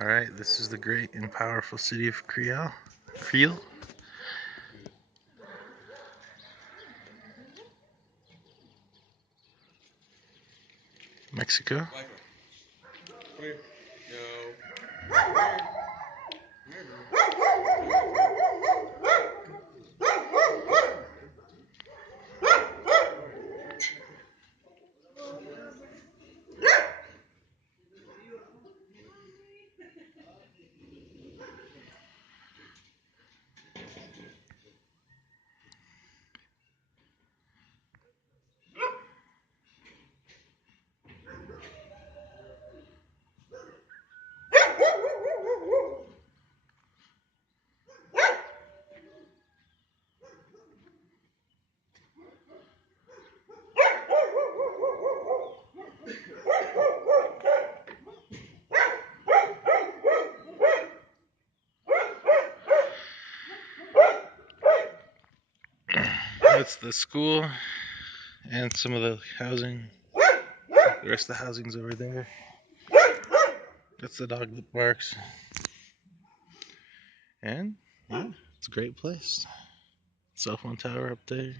Alright, this is the great and powerful city of Creel, Mexico. That's the school and some of the housing. The rest of the housing's over there. That's the dog that barks. And yeah, it's a great place. Cell phone tower up there.